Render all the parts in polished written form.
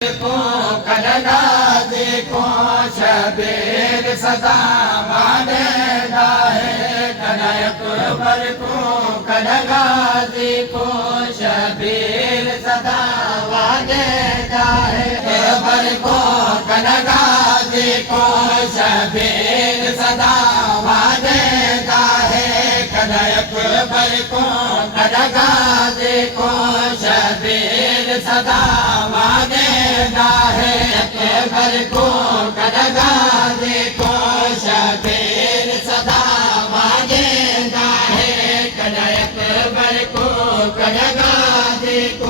को कलगाजी को शबीर सदा वादेगा है कनयक बर को कलगाजी को शबीर सदा वादेगा है बर को कलगाजी को शबीर सदा वादेगा है कनयक बर को कलगाजी को शबीर सदा वादेगा है अकबर को कलगाजी को शबीर सदा वादेगा है अकबर को कलगाजी को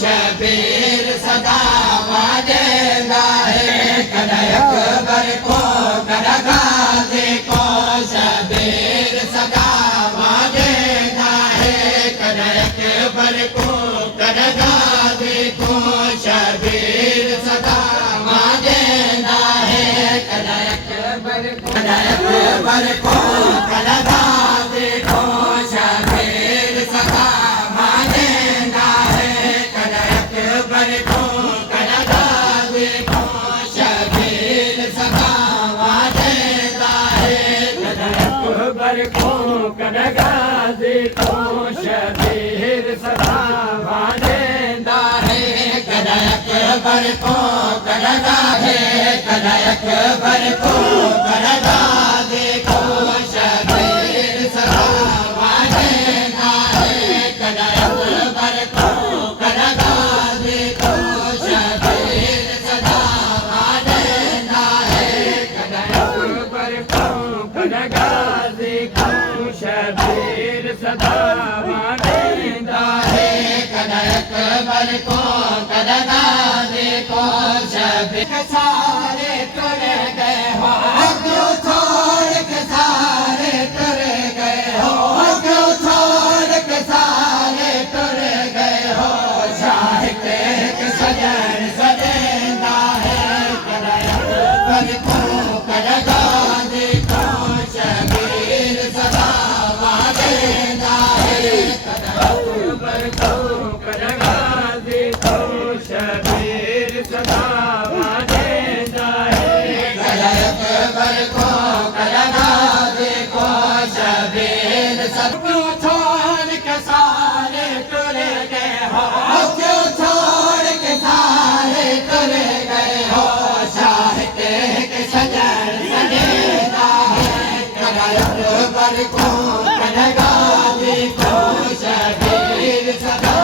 शबीर सदा वादेगा है अकबर को कलगाजी को शबीर सदा वादेगा है अकबर को कलगाजी को शबीर सदा वादेगा है अकबर को कलगाजी को शबीर सदा वादेगा है अकबर को कलगाजी को शबीर सदा वादेगा है अकबर को कलगाजी को शबीर सदा वादेगा है अकबर को कलगा है अकबर को कलगाजी को शबीर सदा वादेगा है अकबर को कलगाजी को शबीर सदा वादेगा है अकबर को कलगाजी को शबीर सदा वादेगा है अकबर को कलगाजी को शबीर सारे तुर गए हो क्यों छोड़ के सारे तुर गए हो क्यों छोड़ के सारे तुर गए हो शाह के सजन सजेगा है अकबर को कलगाजी को शबीर सदा वादेगा है अकबर को कलगाजी को शबीर सदा वादेगा है अकबर को कलगाजी को शबीर सदा क्यों छोड़ के सारे तुर गए हो क्यों छोड़ के सारे तुर गए हो शाह के सजन सजेगा है अकबर को कलगाजी को शबीर सदा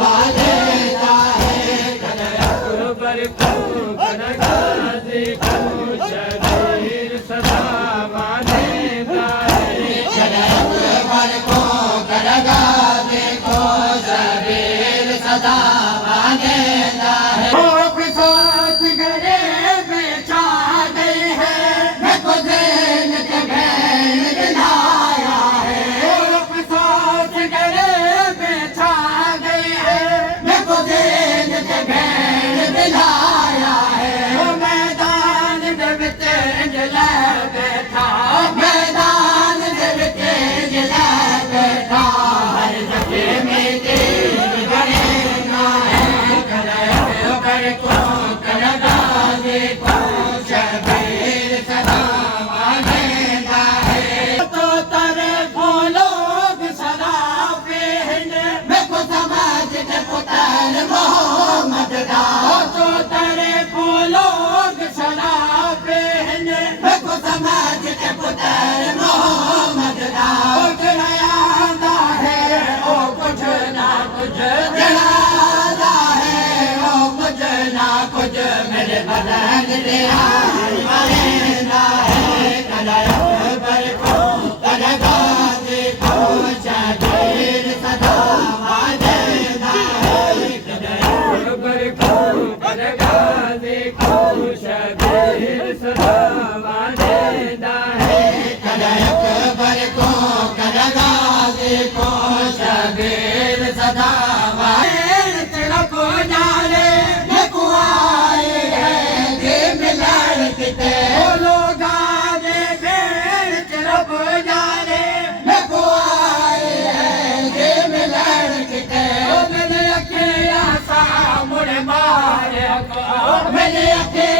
वादेगा है अकबर को कलगाजी को शबीर सदा वादेगा है अकबर को कलगाजी को शबीर सदा वादेगा है सोच गए बेचा गई है मैं को देन के बहन दिलाया है सोच गए बेचा गई है मैं को देन के बहन दिलाया है मैदान जब तेज ले बैठा मैदान जब तेज ले बैठा हर जगह में तेज बनेगा है अकबर को कलगाजी को शबीर सदा वादेगा है तो तेरे लोग शराबे मैं को समझ के पुत्र मोहम्मद दा तो तेरे लोग शराबे मैं को समझ के पुत्र मोहम्मद दा गिराया है ओ कुछ ना कुछ गिराया है ओ कुछ ना कुछ मेरे बदन ले आएगा है अकबर को कलगाजी को शबीर सदा वादेगा है अकबर को कलगाजी को शबीर सदा वादेगा है अकबर को कलगाजी को शबीर सदा वादेगा को जाने मेरे अखे